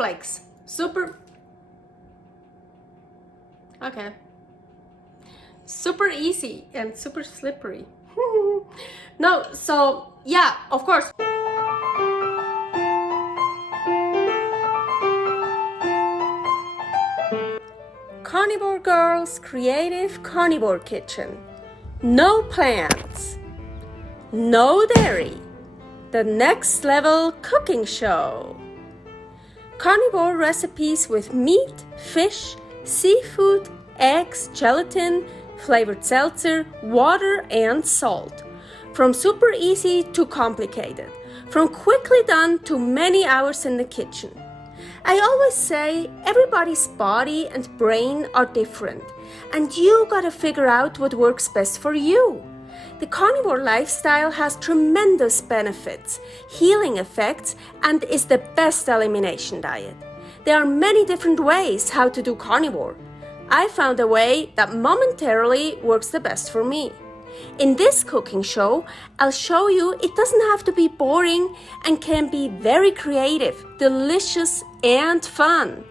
flakes. Okay. Super easy and super slippery. No, so yeah, of course. Carnivore Girl's Creative Carnivore Kitchen. No plants, no dairy, the next level cooking show. Carnivore recipes with meat, fish, seafood, eggs, gelatin, flavored seltzer, water, and salt. From super easy to complicated, from quickly done to many hours in the kitchen. I always say everybody's body and brain are different, and you gotta figure out what works best for you. The carnivore lifestyle has tremendous benefits, healing effects, and is the best elimination diet. There are many different ways how to do carnivore. I found a way that momentarily works the best for me. In this cooking show, I'll show you it doesn't have to be boring and can be very creative, delicious, and fun.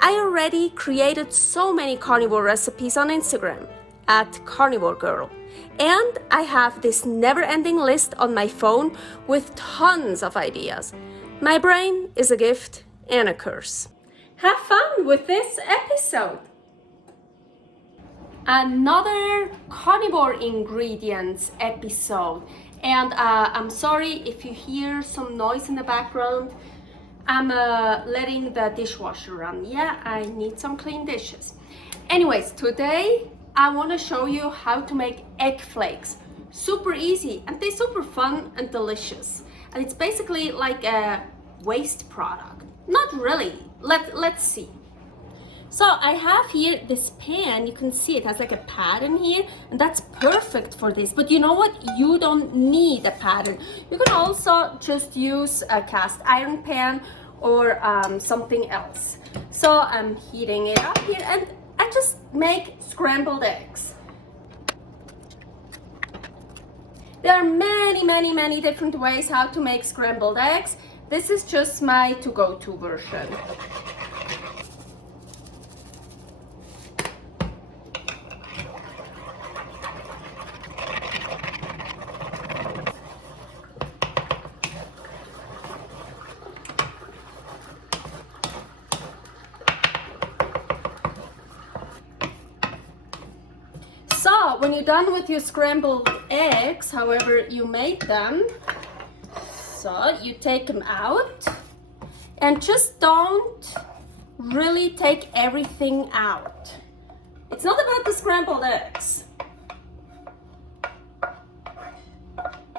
I already created so many carnivore recipes on Instagram at Carnivore Girl. And I have this never-ending list on my phone with tons of ideas. My brain is a gift and a curse. Have fun with this episode. Another carnivore ingredients episode, and I'm sorry if you hear some noise in the background. I'm letting the dishwasher run. Yeah, I need some clean dishes. Anyways, today I want to show you how to make egg flakes. Super easy, and they're super fun and delicious. And it's basically like a waste product. Not really. Let's see. So I have here this pan. You can see it has like a pattern here, and that's perfect for this. But you know what? You don't need a pattern. You can also just use a cast iron pan or something else. So I'm heating it up here, and I just make scrambled eggs. There are many different ways how to make scrambled eggs. This is just my to-go-to version. So when you're done with your scrambled eggs, however you made them, so you take them out and just don't really take everything out. It's not about the scrambled eggs.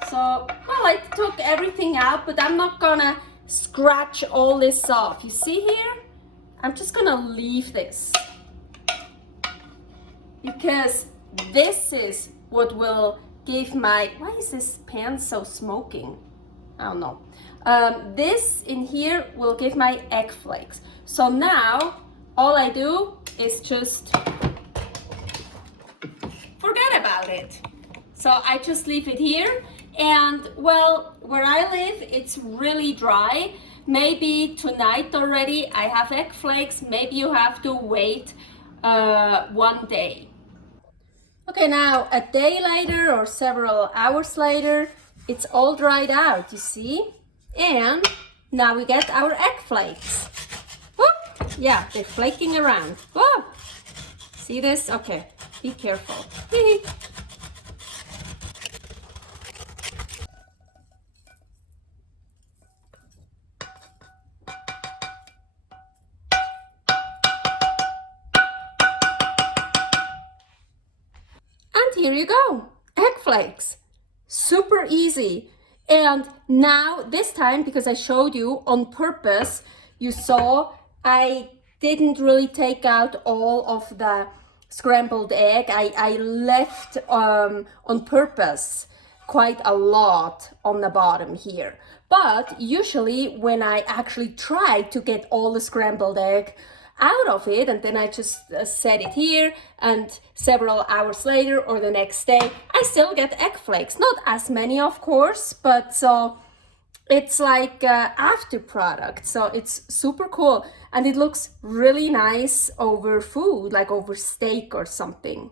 So, well, I took everything out, but I'm not gonna scratch all this off. You see here? I'm just gonna leave this, because this is what will give my, why is this pan so smoking? I don't know. This in here will give my egg flakes. So now all I do is just forget about it. So I just leave it here, and well, where I live, it's really dry. Maybe tonight already I have egg flakes. Maybe you have to wait 1 day. Okay, now a day later or several hours later, it's all dried out, you see? And now we get our egg flakes. Whoop! Yeah, they're flaking around. Whoa! See this? Okay, be careful. And here you go, egg flakes. Super easy. And now this time, because I showed you on purpose, you saw I didn't really take out all of the scrambled egg. I left on purpose quite a lot on the bottom here. But usually when I actually try to get all the scrambled egg out of it, and then I just set it here, and several hours later or the next day I still get egg flakes. Not as many, of course, but so It's like a after product, so it's super cool, and it looks really nice over food, like over steak or something.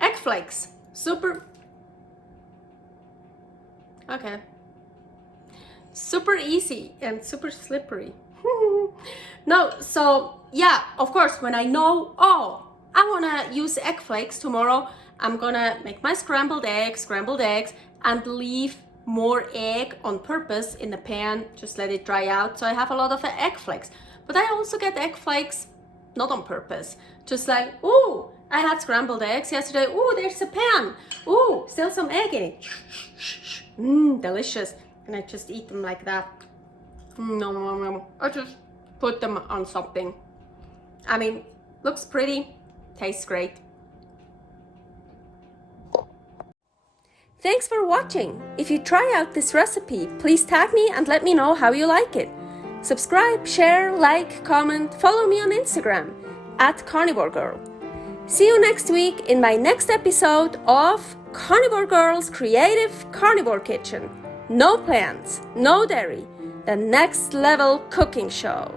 Egg flakes, super easy and super slippery. No, so yeah, of course, when I know, oh, I wanna use egg flakes tomorrow, I'm gonna make my scrambled eggs, and leave more egg on purpose in the pan, just let it dry out, so I have a lot of egg flakes. But I also get egg flakes not on purpose, just like, oh, I had scrambled eggs yesterday, oh, there's a pan, oh, still some egg in it, delicious, and I just eat them like that. No, I just put them on something. I mean, looks pretty, tastes great. Thanks for watching. If you try out this recipe, please tag me and let me know how you like it. Subscribe, share, like, comment, follow me on Instagram @CarnivoreGirl. See you next week in my next episode of Carnivore Girl's Creative Carnivore Kitchen. No plants, no dairy, the next level cooking show.